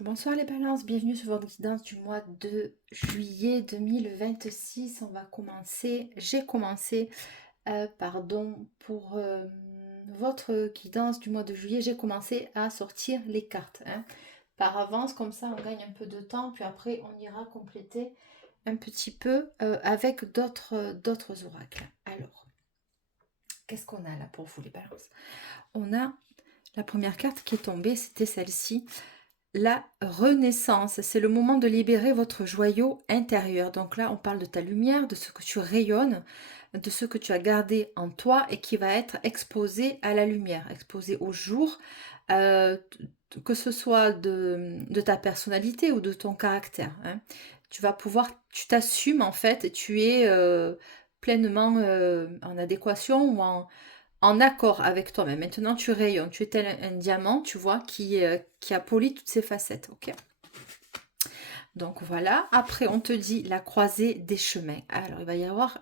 Bonsoir les balances, bienvenue sur votre guidance du mois de juillet 2026. On va commencer, j'ai commencé, pour votre guidance du mois de juillet, j'ai commencé à sortir les cartes, hein, par avance, comme ça on gagne un peu de temps, puis après on ira compléter un petit peu avec d'autres oracles. Alors, qu'est-ce qu'on a là pour vous les balances? On a la première carte qui est tombée, c'était celle-ci. La renaissance, c'est le moment de libérer votre joyau intérieur. Donc là, on parle de ta lumière, de ce que tu rayonnes, de ce que tu as gardé en toi et qui va être exposé à la lumière, exposé au jour, euh, que ce soit de ta personnalité ou de ton caractère, hein. Tu vas pouvoir, tu t'assumes en fait, et tu es pleinement en adéquation ou en accord avec toi-même. Maintenant, tu rayonnes. Tu es tel un diamant, tu vois, qui a poli toutes ses facettes. Ok. Donc voilà. Après, on te dit la croisée des chemins. Alors, il va y avoir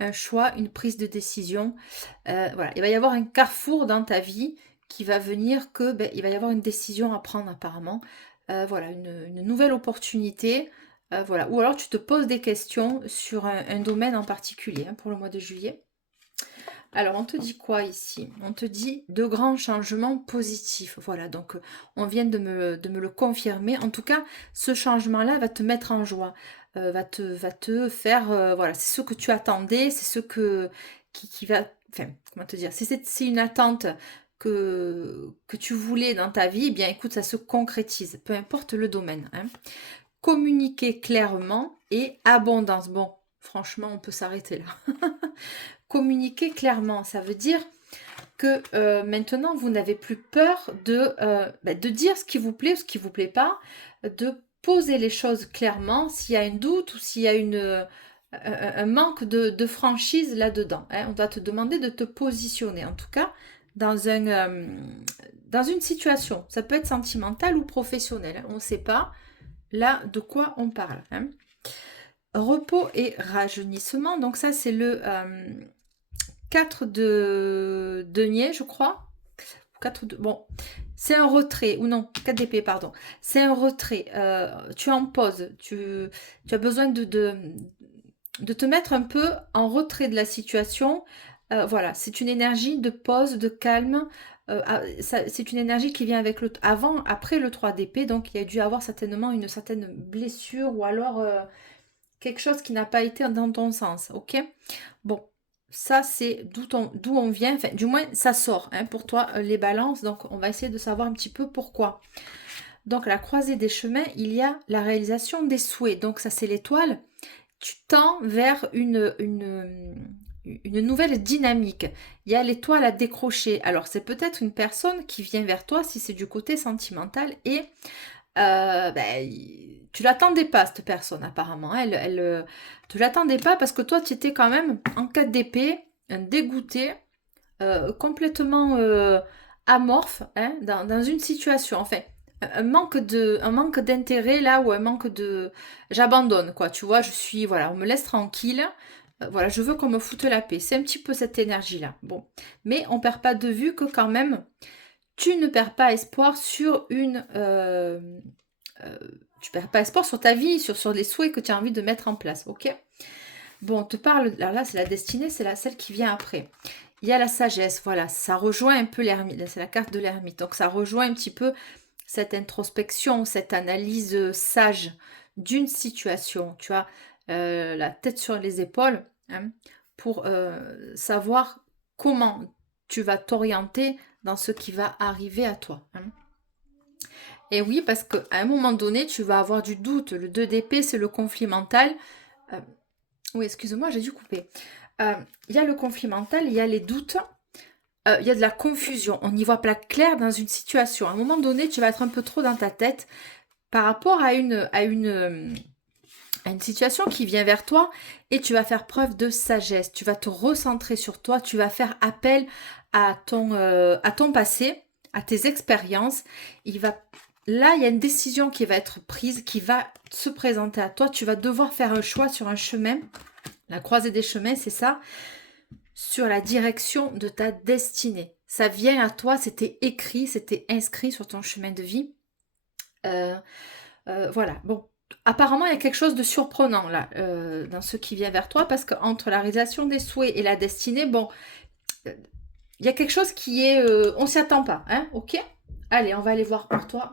un choix, une prise de décision. Voilà. Il va y avoir un carrefour dans ta vie qui va venir que, il va y avoir une décision à prendre apparemment. Voilà, une nouvelle opportunité. Voilà. Ou alors, tu te poses des questions sur un domaine en particulier, hein, pour le mois de juillet. Alors, on te dit quoi ici? On te dit de grands changements positifs. Voilà, donc on vient de me le confirmer. En tout cas, ce changement-là va te mettre en joie, va te faire, voilà, c'est ce que tu attendais, c'est ce qui va, enfin, comment te dire, si c'est une attente que tu voulais dans ta vie, eh bien écoute, ça se concrétise, peu importe le domaine, hein. Communiquer clairement et abondance. Bon, franchement, on peut s'arrêter là. Communiquer clairement, ça veut dire que maintenant, vous n'avez plus peur de dire ce qui vous plaît ou ce qui ne vous plaît pas, de poser les choses clairement s'il y a un doute ou s'il y a un manque de franchise là-dedans, hein. On doit te demander de te positionner, en tout cas, dans une situation. Ça peut être sentimental ou professionnel, hein. On ne sait pas là de quoi on parle, hein. Repos et rajeunissement, donc ça c'est le 4 de denier, je crois. 4 de... Bon, c'est un retrait, ou non, 4 d'épée, pardon. C'est un retrait. Tu es en pause. Tu as besoin de te mettre un peu en retrait de la situation. Voilà, c'est une énergie de pause, de calme. C'est une énergie qui vient avec après le 3 d'épée. Donc, il y a dû avoir certainement une certaine blessure ou alors quelque chose qui n'a pas été dans ton sens. Ok. Bon, ça c'est d'où on vient, enfin, du moins ça sort, hein, pour toi les balances, donc on va essayer de savoir un petit peu pourquoi. Donc la croisée des chemins, il y a la réalisation des souhaits, donc ça c'est l'étoile, tu tends vers une nouvelle dynamique. Il y a l'étoile à décrocher, alors c'est peut-être une personne qui vient vers toi si c'est du côté sentimental et tu l'attendais pas, cette personne, apparemment. Tu l'attendais pas parce que toi, tu étais quand même en 4 d'épée, un dégoûté, complètement amorphe, hein, dans une situation. Enfin, un manque d'intérêt là, ou un manque de. J'abandonne, quoi. Tu vois, voilà, on me laisse tranquille. Voilà, je veux qu'on me foute la paix. C'est un petit peu cette énergie-là. Bon. Mais on perd pas de vue que quand même, tu ne perds pas espoir sur tu perds pas espoir sur ta vie, sur les souhaits que tu as envie de mettre en place, ok? Bon, on te parle, alors là c'est la destinée, c'est celle qui vient après. Il y a la sagesse, voilà, ça rejoint un peu l'ermite, c'est la carte de l'ermite, donc ça rejoint un petit peu cette introspection, cette analyse sage d'une situation, tu as la tête sur les épaules, hein, pour savoir comment tu vas t'orienter dans ce qui va arriver à toi, hein. Et oui, parce qu'à un moment donné, tu vas avoir du doute. Le 2 d'épée, c'est le conflit mental. Euh, oui, excuse-moi, j'ai dû couper. Il y a le conflit mental, il y a les doutes, il y a de la confusion. On n'y voit pas clair dans une situation. À un moment donné, tu vas être un peu trop dans ta tête par rapport à une situation qui vient vers toi et tu vas faire preuve de sagesse. Tu vas te recentrer sur toi, tu vas faire appel à ton passé, à tes expériences. Là, il y a une décision qui va être prise, qui va se présenter à toi. Tu vas devoir faire un choix sur un chemin. La croisée des chemins, c'est ça. Sur la direction de ta destinée. Ça vient à toi, c'était écrit, c'était inscrit sur ton chemin de vie. Voilà, bon. Apparemment, il y a quelque chose de surprenant là, dans ce qui vient vers toi, parce qu'entre la réalisation des souhaits et la destinée, bon, il y a quelque chose qui est... on s'y attend pas, hein, ok? Allez, on va aller voir pour toi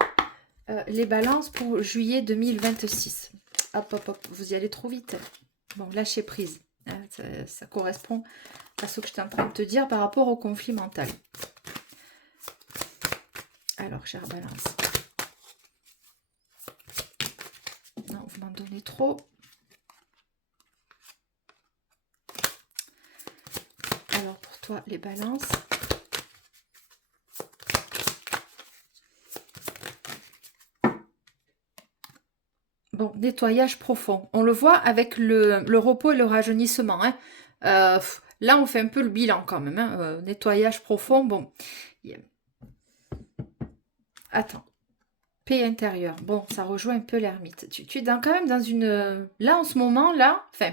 les balances pour juillet 2026. Hop, hop, hop, vous y allez trop vite. Bon, lâchez prise. Hein, ça correspond à ce que je suis en train de te dire par rapport au conflit mental. Alors, chère balance. Non, vous m'en donnez trop. Alors, pour toi, les balances. Bon, nettoyage profond. On le voit avec le repos et le rajeunissement. Hein. Là, on fait un peu le bilan quand même. Hein. Nettoyage profond, bon. Attends. Paix intérieure. Bon, ça rejoint un peu l'ermite. Tu es quand même dans une... Là, en ce moment, là, enfin,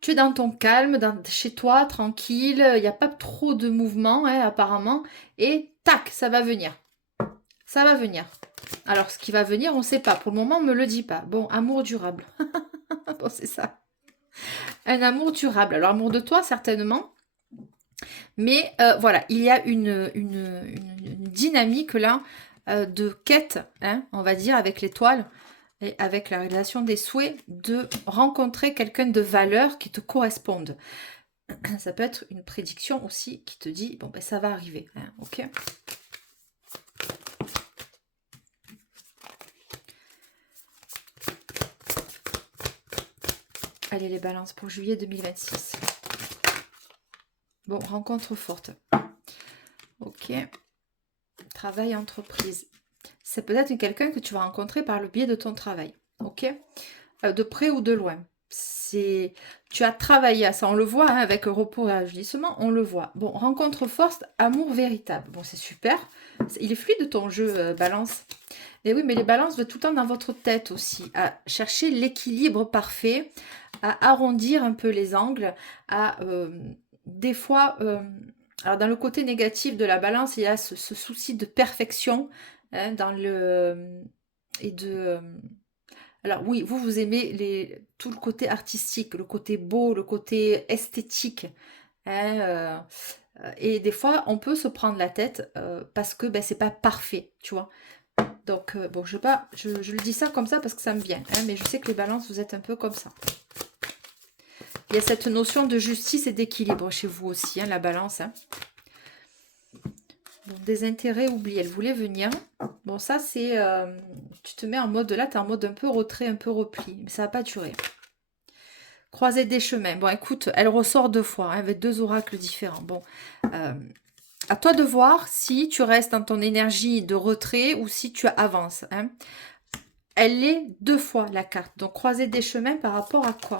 tu es dans ton calme, chez toi, tranquille. Il n'y a pas trop de mouvement, hein, apparemment. Et tac, ça va venir. Ça va venir. Alors, ce qui va venir, on ne sait pas. Pour le moment, on ne me le dit pas. Bon, amour durable. Bon, c'est ça. Un amour durable. Alors, amour de toi, certainement. Mais voilà, il y a une dynamique là de quête, hein, on va dire, avec l'étoile et avec la réalisation des souhaits de rencontrer quelqu'un de valeur qui te corresponde. Ça peut être une prédiction aussi qui te dit, bon, ben ça va arriver, hein, ok? Allez, les balances pour juillet 2026. Bon, rencontre forte. Ok. Travail, entreprise. C'est peut-être quelqu'un que tu vas rencontrer par le biais de ton travail. Ok? De près ou de loin. Tu as travaillé à ça, on le voit, hein, avec repos et ajussement, on le voit. Bon, rencontre forte, amour véritable. Bon, c'est super. Il est fluide ton jeu, balance. Et oui, mais les balances vont tout le temps dans votre tête aussi, à chercher l'équilibre parfait, à arrondir un peu les angles, à des fois... alors, dans le côté négatif de la balance, il y a ce souci de perfection, hein, dans le... et de... alors oui, vous aimez tout le côté artistique, le côté beau, le côté esthétique. Hein, et des fois, on peut se prendre la tête parce que ben, c'est pas parfait, tu vois. Donc, bon, je sais pas, je le dis ça comme ça parce que ça me vient. Hein, mais je sais que les balances, vous êtes un peu comme ça. Il y a cette notion de justice et d'équilibre chez vous aussi, hein, la balance. Hein. Bon, des intérêts oubliés, elle voulait venir. Bon, ça, c'est... tu te mets en mode... Là, tu es en mode un peu retrait, un peu repli. Mais ça va pas durer. Croiser des chemins. Bon, écoute, elle ressort 2 fois, hein, avec 2 oracles différents. Bon, à toi de voir si tu restes dans ton énergie de retrait ou si tu avances. Hein. Elle est 2 fois, la carte. Donc, croiser des chemins par rapport à quoi?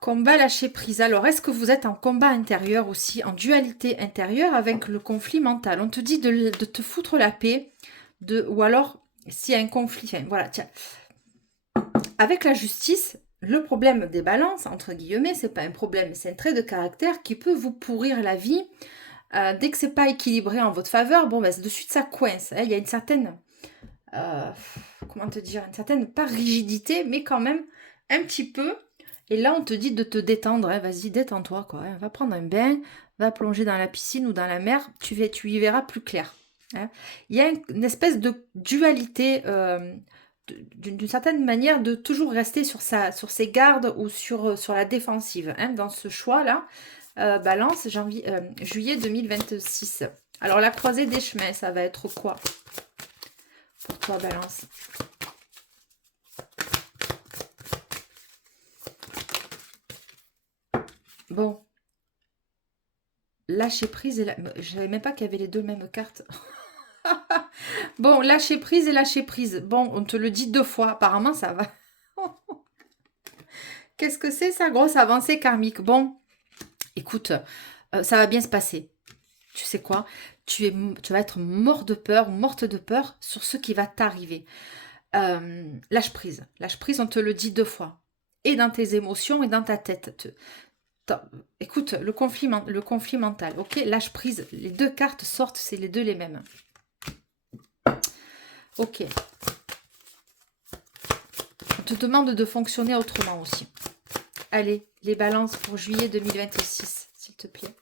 Combat lâcher prise. Alors, est-ce que vous êtes en combat intérieur aussi, en dualité intérieure avec le conflit mental? On te dit de te foutre la paix, ou alors, s'il y a un conflit, enfin, voilà, tiens. Avec la justice, le problème des balances, entre guillemets, c'est pas un problème, c'est un trait de caractère qui peut vous pourrir la vie. Dès que c'est pas équilibré en votre faveur, bon, ben, de suite, ça coince. Hein. Il y a une certaine, comment te dire, une certaine, pas rigidité, mais quand même un petit peu. Et là, on te dit de te détendre. Hein. Vas-y, détends-toi, quoi. Hein. Va prendre un bain, va plonger dans la piscine ou dans la mer. Tu y verras plus clair. Hein. Il y a une espèce de dualité, d'une certaine manière, de toujours rester sur ses gardes ou sur la défensive. Hein, dans ce choix-là, balance, juillet 2026. Alors, la croisée des chemins, ça va être quoi pour toi, balance? Bon. Lâcher prise et je savais même pas qu'il y avait les deux mêmes cartes. Bon, lâcher prise et lâcher prise. Bon, on te le dit 2 fois. Apparemment, ça va. Qu'est-ce que c'est, ça? Grosse avancée karmique. Bon, écoute, ça va bien se passer. Tu sais quoi? Tu vas être mort de peur ou morte de peur sur ce qui va t'arriver. Lâche prise. Lâche prise, on te le dit 2 fois. Et dans tes émotions et dans ta tête. Écoute, le conflit mental, ok? Lâche prise. Les 2 cartes sortent, c'est les 2 les mêmes. Ok. On te demande de fonctionner autrement aussi. Allez, les balances pour juillet 2026, s'il te plaît.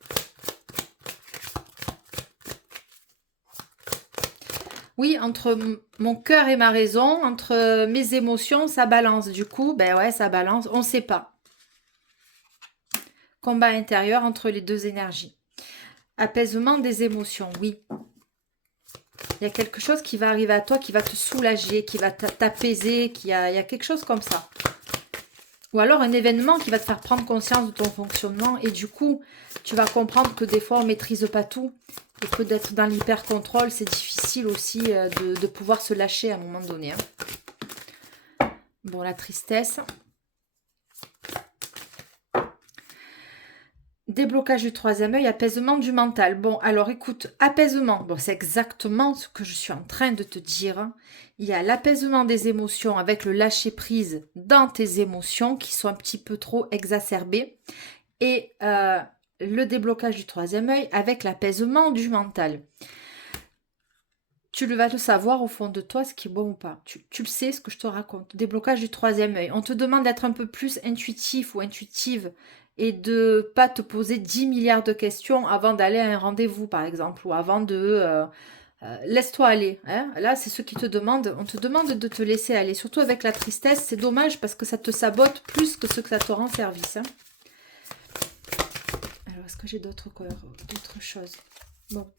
Oui, entre mon cœur et ma raison, entre mes émotions, ça balance. Du coup, ben ouais, ça balance. On ne sait pas. Combat intérieur entre les deux énergies. Apaisement des émotions, oui. Il y a quelque chose qui va arriver à toi, qui va te soulager, qui va t'apaiser, il y a quelque chose comme ça. Ou alors un événement qui va te faire prendre conscience de ton fonctionnement et du coup, tu vas comprendre que des fois, on ne maîtrise pas tout et que d'être dans l'hyper-contrôle, c'est difficile aussi de pouvoir se lâcher à un moment donné. Hein. Bon, la tristesse. Déblocage du troisième œil, apaisement du mental. Bon, alors écoute, apaisement, bon, c'est exactement ce que je suis en train de te dire. Il y a l'apaisement des émotions avec le lâcher-prise dans tes émotions qui sont un petit peu trop exacerbées. Et le déblocage du troisième œil avec l'apaisement du mental. Tu vas le savoir au fond de toi, ce qui est bon ou pas. Tu le sais, ce que je te raconte. Déblocage du troisième œil. On te demande d'être un peu plus intuitif ou intuitive et de pas te poser 10 milliards de questions avant d'aller à un rendez-vous, par exemple, ou avant de... laisse-toi aller. Hein. Là, c'est ce qui te demandent. On te demande de te laisser aller. Surtout avec la tristesse, c'est dommage parce que ça te sabote plus que ce que ça te rend service. Hein. Alors, est-ce que j'ai d'autres choses? Bon.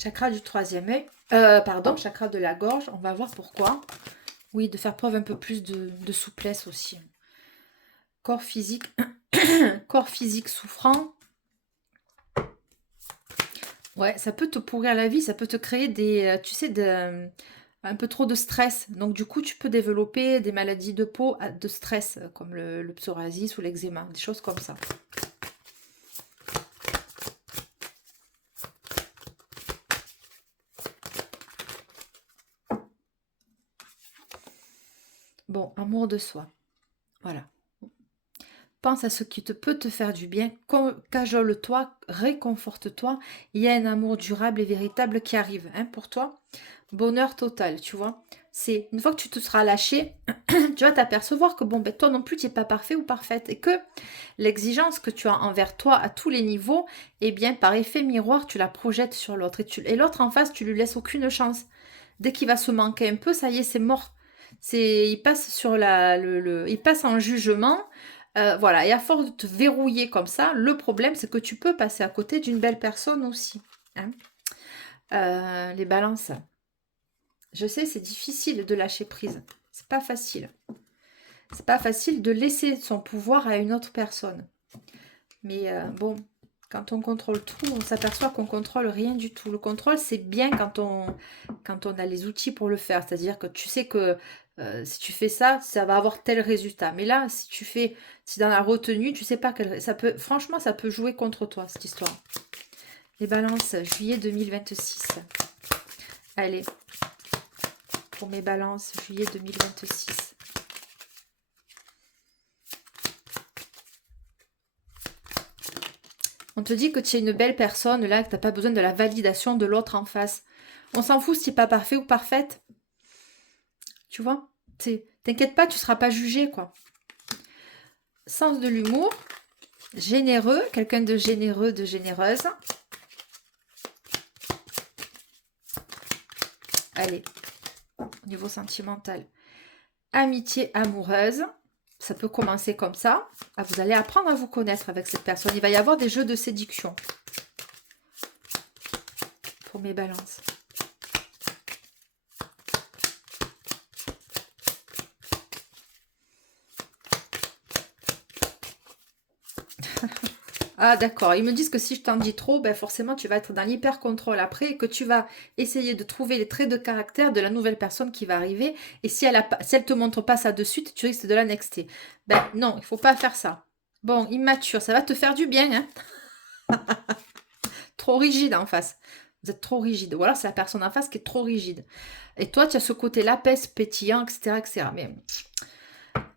Chakra du troisième œil. Pardon, chakra de la gorge. On va voir pourquoi. Oui, de faire preuve un peu plus de souplesse aussi. Corps physique. Corps physique souffrant. Ouais, ça peut te pourrir la vie. Ça peut te créer des... Tu sais, un peu trop de stress. Donc, du coup, tu peux développer des maladies de peau de stress, comme le psoriasis ou l'eczéma. Des choses comme ça. Bon, amour de soi. Voilà. Pense à ce qui peut te faire du bien, cajole-toi, réconforte-toi. Il y a un amour durable et véritable qui arrive hein, pour toi. Bonheur total, tu vois. C'est une fois que tu te seras lâché, tu vas t'apercevoir que bon, ben, toi non plus, tu n'es pas parfait ou parfaite. Et que l'exigence que tu as envers toi à tous les niveaux, eh bien, par effet miroir, tu la projettes sur l'autre. Et l'autre en face, tu lui laisses aucune chance. Dès qu'il va se manquer un peu, ça y est, c'est mort. Il passe sur il passe en jugement. Voilà, et à force de te verrouiller comme ça, le problème, c'est que tu peux passer à côté d'une belle personne aussi. Hein. Les balances. Je sais, c'est difficile de lâcher prise. C'est pas facile. C'est pas facile de laisser son pouvoir à une autre personne. Mais bon, quand on contrôle tout, on s'aperçoit qu'on contrôle rien du tout. Le contrôle, c'est bien quand on a les outils pour le faire. C'est-à-dire que tu sais que si tu fais ça, ça va avoir tel résultat. Mais là, si dans la retenue, tu sais pas franchement, ça peut jouer contre toi, cette histoire. Les balances, juillet 2026. Allez, pour mes balances, juillet 2026. On te dit que tu es une belle personne, là, que tu n'as pas besoin de la validation de l'autre en face. On s'en fout si tu n'es pas parfait ou parfaite. Tu vois? T'inquiète pas, tu ne seras pas jugé, quoi. Sens de l'humour. Généreux, quelqu'un de généreux, de généreuse. Allez, au niveau sentimental. Amitié amoureuse. Ça peut commencer comme ça. Vous allez apprendre à vous connaître avec cette personne. Il va y avoir des jeux de séduction. Pour mes balances. Ah d'accord, ils me disent que si je t'en dis trop, ben forcément tu vas être dans l'hyper-contrôle après et que tu vas essayer de trouver les traits de caractère de la nouvelle personne qui va arriver. Et si elle te montre pas ça de suite, tu risques de la nexter. Ben non, il faut pas faire ça. Bon, immature, ça va te faire du bien. Hein. Trop rigide en face. Vous êtes trop rigide. Ou alors c'est la personne en face qui est trop rigide. Et toi, tu as ce côté-là, pèse, pétillant, etc., etc. Mais...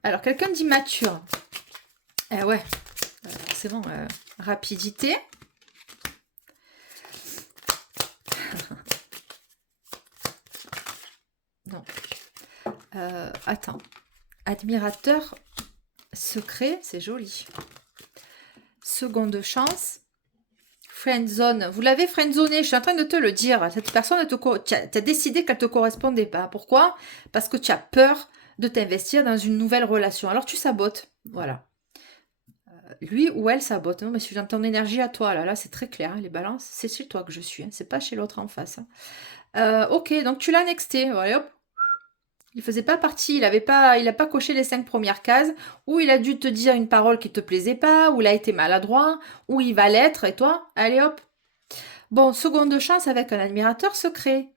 Alors, quelqu'un d'immature. Eh ouais, c'est bon. Rapidité. Non. Attends. Admirateur secret, c'est joli. Seconde chance. Friendzone. Vous l'avez friendzoné, je suis en train de te le dire. Cette personne, tu as décidé qu'elle ne te correspondait pas. Pourquoi? Parce que tu as peur de t'investir dans une nouvelle relation. Alors tu sabotes. Voilà. Lui ou elle sabote. Non, mais si j'entends ton énergie à toi, là c'est très clair. Hein, les balances, c'est chez toi que je suis. Hein, c'est pas chez l'autre en face. Hein. Ok, donc tu l'as nexté. Voilà, hop. Il faisait pas partie, il a pas coché les 5 premières cases, ou il a dû te dire une parole qui te plaisait pas, ou il a été maladroit, ou il va l'être, et toi, allez hop. Bon, seconde chance avec un admirateur secret.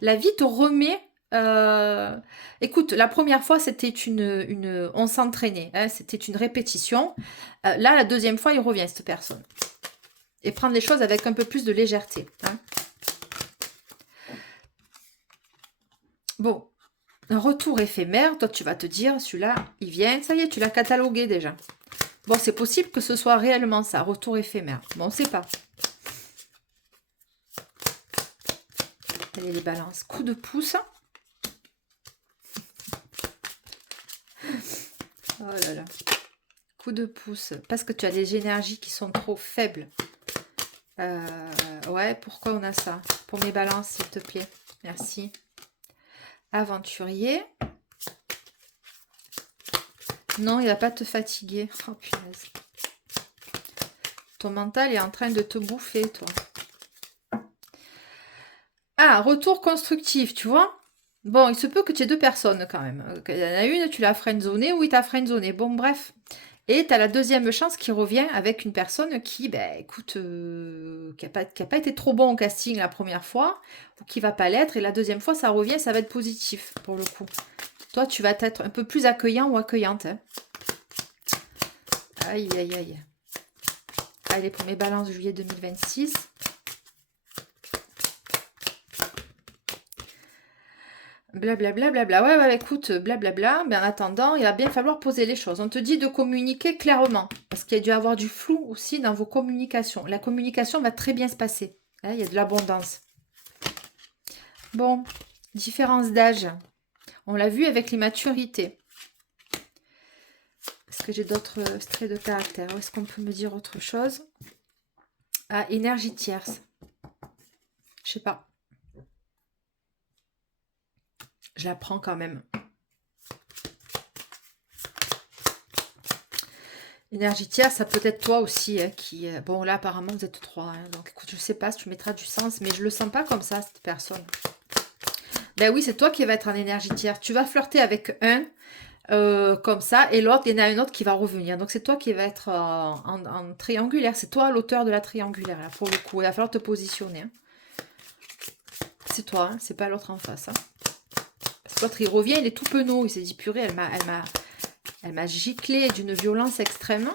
La vie te remet. Écoute, la première fois, c'était on s'entraînait, hein, c'était une répétition. Là, la deuxième fois, il revient, cette personne. Et prendre les choses avec un peu plus de légèreté. Hein. Bon, un retour éphémère, toi tu vas te dire, celui-là, il vient, ça y est, tu l'as catalogué déjà. Bon, c'est possible que ce soit réellement ça, retour éphémère. Bon, on ne sait pas. Allez, les balances. Coup de pouce. Oh là là. Coup de pouce. Parce que tu as des énergies qui sont trop faibles. Ouais, pourquoi on a ça? Pour mes balances, s'il te plaît. Merci. Aventurier. Non, il va pas te fatiguer. Oh punaise. Ton mental est en train de te bouffer, toi. Ah, retour constructif, tu vois. Bon, il se peut que tu aies deux personnes quand même. Il y en a une, tu l'as friendzonée ou il t'a friendzonné. Bon, bref. Et tu as la deuxième chance qui revient avec une personne qui, ben, écoute, qui a pas été trop bon au casting la première fois, ou qui va pas l'être. Et la deuxième fois, ça revient, ça va être positif pour le coup. Toi, tu vas être un peu plus accueillant ou accueillante. Hein. Aïe, aïe, aïe. Allez, pour mes balances juillet 2026. Blablabla, bla, ouais, ouais, écoute, blablabla, mais en attendant, il va bien falloir poser les choses. On te dit de communiquer clairement, parce qu'il y a dû avoir du flou aussi dans vos communications. La communication va très bien se passer. Là, il y a de l'abondance. Bon, différence d'âge. On l'a vu avec les maturités. Est-ce que j'ai d'autres traits de caractère? Est-ce qu'on peut me dire autre chose? Ah, énergie tierce. Je sais pas. Je la prends quand même. Énergie tierce, ça peut être toi aussi, hein, qui... Bon, là, apparemment, vous êtes trois. Hein, donc, écoute, je sais pas si tu mettras du sens, mais je le sens pas comme ça, cette personne. Ben oui, c'est toi qui va être en énergie tierce. Tu vas flirter avec un, comme ça, et l'autre, il y en a un autre qui va revenir. Donc, c'est toi qui va être en triangulaire. C'est toi l'auteur de la triangulaire, là, pour le coup. Il va falloir te positionner. Hein. C'est toi, hein, c'est pas l'autre en face. Hein. Parce que l'autre, il revient, il est tout penaud. Il s'est dit, purée, elle m'a giclé d'une violence extrême.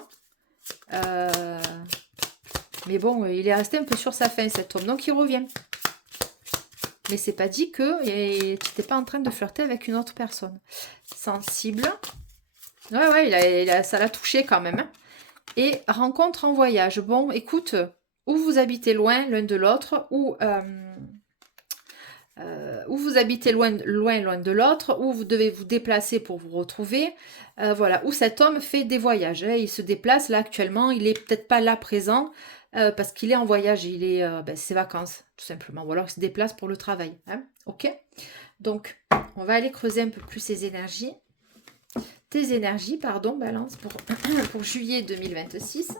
Mais bon, il est resté un peu sur sa faim, cet homme. Donc, il revient. Mais c'est pas dit que tu n'étais pas en train de flirter avec une autre personne. Sensible. Ouais, ouais, ça l'a touché quand même. Hein. Et rencontre en voyage. Bon, écoute, ou vous habitez loin l'un de l'autre, ou vous habitez loin de l'autre, ou vous devez vous déplacer pour vous retrouver. Voilà, où cet homme fait des voyages. Hein. Il se déplace là actuellement, il n'est peut-être pas là présent parce qu'il est en voyage, il est ses vacances tout simplement, ou alors il se déplace pour le travail. Hein. Ok. Donc, on va aller creuser un peu plus ces énergies. Tes énergies, pardon, balance pour juillet 2026.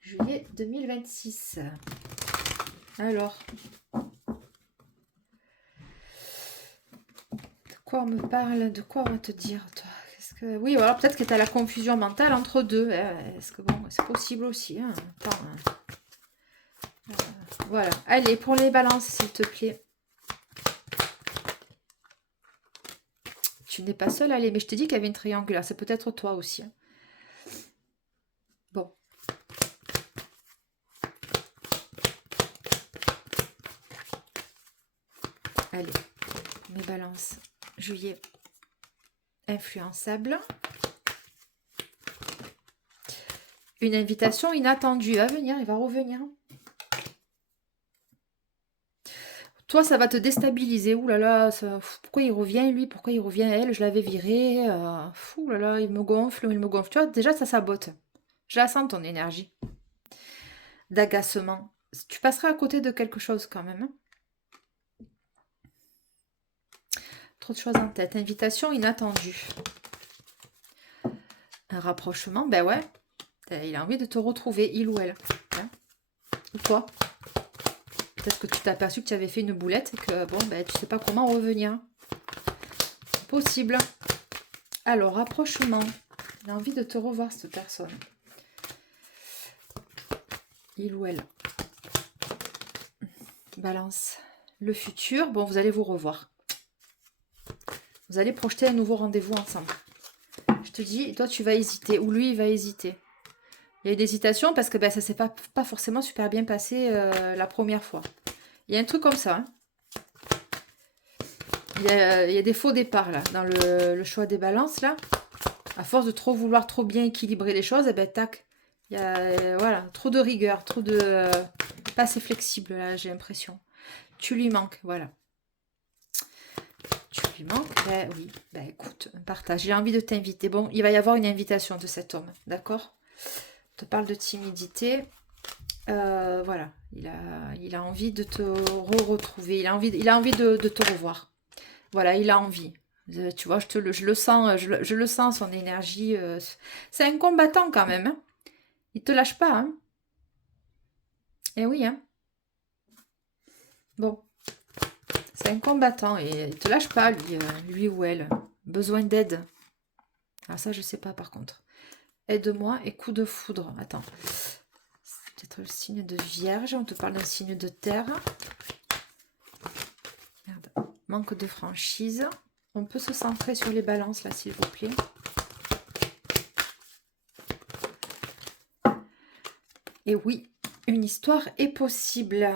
Juillet 2026. Alors... on me parle, de quoi on va te dire, toi? Que... Oui, alors peut-être que tu as la confusion mentale entre deux. Est-ce que bon, c'est possible aussi hein. Attends, hein. Voilà. Allez, pour les balances, s'il te plaît. Tu n'es pas seule, allez, mais je t'ai dit qu'il y avait une triangulaire. C'est peut-être toi aussi. Hein. Bon. Allez, mes balances. Juillet. Influençable. Une invitation inattendue. Il va venir, il va revenir. Toi, ça va te déstabiliser. Ouh là là, pourquoi il revient lui? Pourquoi il revient elle? Je l'avais viré. Ouh là là, il me gonfle, il me gonfle. Tu vois, déjà, ça sabote. Je la sens, ton énergie d'agacement. Tu passeras à côté de quelque chose quand même. Hein. Trop de choses en tête. Invitation inattendue. Un rapprochement, ben ouais. Il a envie de te retrouver, il ou elle. Hein, ou toi. Peut-être que tu t'es aperçu que tu avais fait une boulette et que, bon, ben, tu sais pas comment revenir. Possible. Alors, rapprochement. Il a envie de te revoir, cette personne. Il ou elle. Balance. Le futur. Bon, vous allez vous revoir. Vous allez projeter un nouveau rendez-vous ensemble. Je te dis, toi, tu vas hésiter. Ou lui, il va hésiter. Il y a eu des hésitations parce que ben, ça s'est pas forcément super bien passé la première fois. Il y a un truc comme ça. Hein. Il y a des faux départs là, dans le choix des balances là. À force de trop vouloir trop bien équilibrer les choses, et ben tac. Il y a voilà, trop de rigueur, trop de... pas assez flexible là, j'ai l'impression. Tu lui manques, voilà. Tu lui manques, ben oui. Ben écoute, un partage. J'ai envie de t'inviter. Bon, il va y avoir une invitation de cet homme, d'accord? Je te parle de timidité. Voilà, il a envie de te retrouver. Il a envie de te revoir. Voilà, il a envie. Tu vois, je le sens, je le sens, son énergie. C'est un combattant quand même. Hein. Il te lâche pas. Hein. Eh oui, hein. Bon, c'est un combattant et il te lâche pas, lui ou elle. Besoin d'aide. Ah ça, je sais pas par contre. Aide-moi et coup de foudre. Attends. C'est peut-être le signe de Vierge. On te parle d'un signe de terre. Merde. Manque de franchise. On peut se centrer sur les balances là, s'il vous plaît. Et oui, une histoire est possible.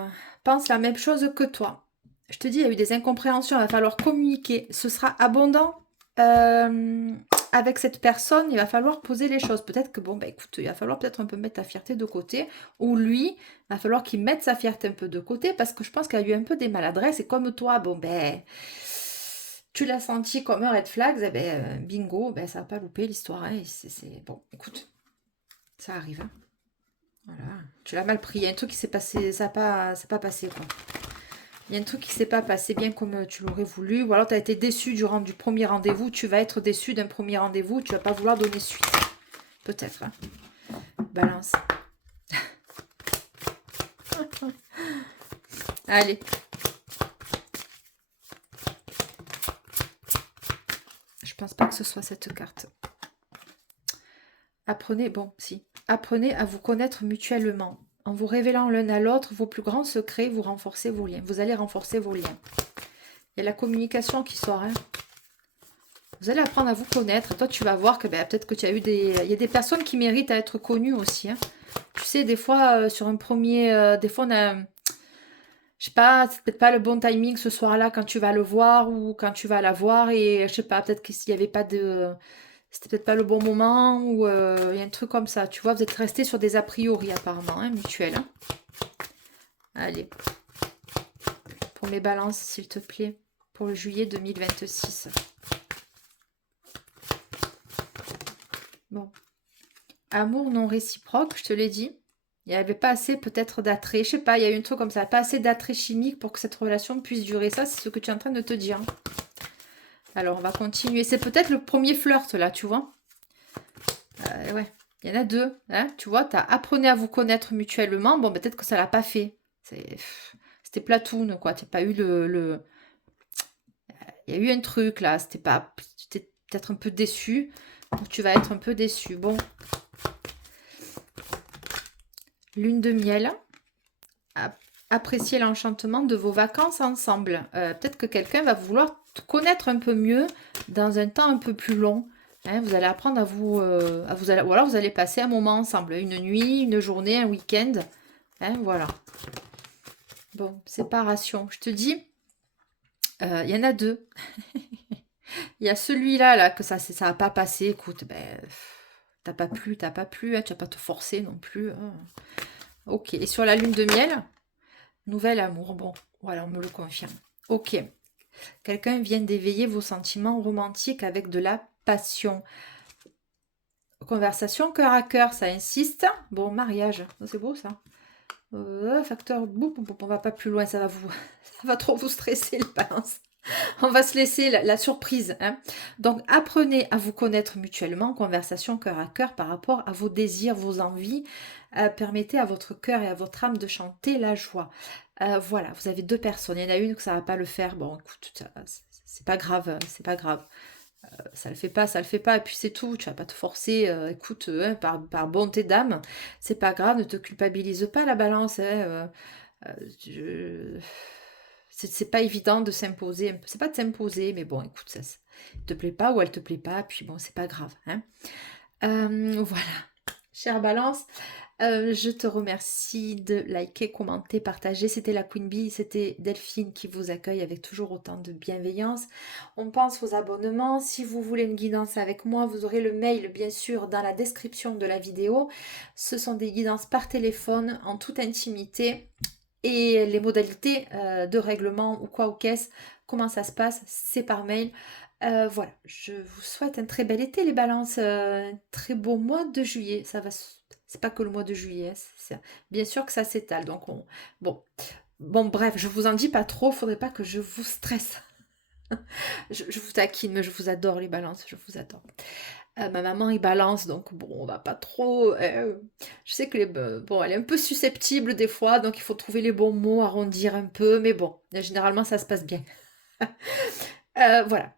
Pense la même chose que toi. Je te dis, il y a eu des incompréhensions, il va falloir communiquer. Ce sera abondant avec cette personne, il va falloir poser les choses. Peut-être que, bon, bah écoute, il va falloir peut-être un peu mettre ta fierté de côté. Ou lui, il va falloir qu'il mette sa fierté un peu de côté parce que je pense qu'il y a eu un peu des maladresses. Et comme toi, bon, ben, tu l'as senti comme un red flag, eh ben, bingo, ben, ça va pas louper l'histoire. Hein, bon, écoute, ça arrive. Hein. Voilà, tu l'as mal pris. Il y a un truc qui s'est passé, ça n'a pas passé quoi. Il y a un truc qui s'est pas passé bien comme tu l'aurais voulu. Ou alors tu as été déçu du premier rendez-vous. Tu vas être déçu d'un premier rendez-vous. Tu vas pas vouloir donner suite. Peut-être. Hein. Balance. Allez. Je pense pas que ce soit cette carte. Apprenez, bon, si. Apprenez à vous connaître mutuellement. En vous révélant l'un à l'autre vos plus grands secrets, vous renforcez vos liens. Vous allez renforcer vos liens. Il y a la communication qui sort. Hein. Vous allez apprendre à vous connaître. Toi, tu vas voir que ben, peut-être que tu as eu des... Il y a des personnes qui méritent à être connues aussi. Hein. Tu sais, des fois, sur un premier... des fois, on a... Je sais pas, c'est peut-être pas le bon timing ce soir-là quand tu vas le voir ou quand tu vas la voir. Et je sais pas, peut-être qu'il n'y avait pas de... C'était peut-être pas le bon moment ou il y a un truc comme ça. Tu vois, vous êtes resté sur des a priori apparemment, hein, mutuels. Hein. Allez. Pour mes balances, s'il te plaît. Pour le juillet 2026. Bon. Amour non réciproque, je te l'ai dit. Il n'y avait pas assez peut-être d'attrait. Je sais pas, il y a eu un truc comme ça. Pas assez d'attrait chimique pour que cette relation puisse durer. Ça, c'est ce que tu es en train de te dire. Alors, on va continuer. C'est peut-être le premier flirt, là, tu vois. Ouais, il y en a deux. Hein, tu vois, tu as appris à vous connaître mutuellement. Bon, peut-être que ça l'a pas fait. C'était platoon, quoi. Tu n'as pas eu Il y a eu un truc, là. C'était pas... Tu étais peut-être un peu déçu. Donc, tu vas être un peu déçu. Bon. Lune de miel. Apprécier l'enchantement de vos vacances ensemble. Peut-être que quelqu'un va vouloir te connaître un peu mieux dans un temps un peu plus long. Hein, vous allez apprendre à vous... ou alors vous allez passer un moment ensemble. Une nuit, une journée, un week-end. Hein, voilà. Bon, séparation. Je te dis, il y en a deux. Il y a celui-là, là, que ça n'a pas passé. Écoute, ben, t'as pas plu. Hein, tu vas pas te forcer non plus. Hein. Ok, et sur la lune de miel, nouvel amour. Bon, Voilà, on me le confirme. Ok. Quelqu'un vient d'éveiller vos sentiments romantiques avec de la passion. Conversation cœur à cœur, ça insiste. Bon, mariage, c'est beau ça. Facteur, on va pas plus loin, ça va trop vous stresser les balances. On va se laisser la surprise. Hein. Donc, apprenez à vous connaître mutuellement, conversation cœur à cœur par rapport à vos désirs, vos envies. Permettez à votre cœur et à votre âme de chanter la joie. Voilà, vous avez deux personnes. Il y en a une que ça va pas le faire. Bon, écoute, c'est pas grave, c'est pas grave. Ça le fait pas, ça le fait pas, et puis c'est tout. Tu vas pas te forcer. Écoute, hein, par bonté d'âme, c'est pas grave. Ne te culpabilise pas la balance. Hein, c'est pas évident de s'imposer. C'est pas de s'imposer, mais bon, écoute, ça te plaît pas ou elle te plaît pas, puis bon, c'est pas grave. Hein. Voilà. Chère Balance, je te remercie de liker, commenter, partager. C'était la Queen Bee, c'était Delphine qui vous accueille avec toujours autant de bienveillance. On pense aux abonnements. Si vous voulez une guidance avec moi, vous aurez le mail bien sûr dans la description de la vidéo. Ce sont des guidances par téléphone en toute intimité. Et les modalités de règlement ou quoi ou qu'est-ce, comment ça se passe, c'est par mail. Voilà, je vous souhaite un très bel été les balances, très beau mois de juillet, ça va, c'est pas que le mois de juillet, bien sûr que ça s'étale, donc bon bref, je vous en dis pas trop, faudrait pas que je vous stresse. je vous taquine, mais je vous adore les balances, je vous adore. Ma maman est balance, donc bon, on va pas trop. Je sais que bon, elle est un peu susceptible des fois, donc il faut trouver les bons mots, arrondir un peu, mais bon, généralement ça se passe bien. Voilà,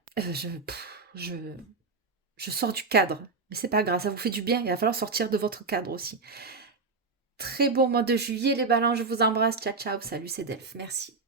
je sors du cadre, mais c'est pas grave, ça vous fait du bien, il va falloir sortir de votre cadre aussi. Très beau mois de juillet, les balances, je vous embrasse, ciao ciao, salut, c'est Delph, merci.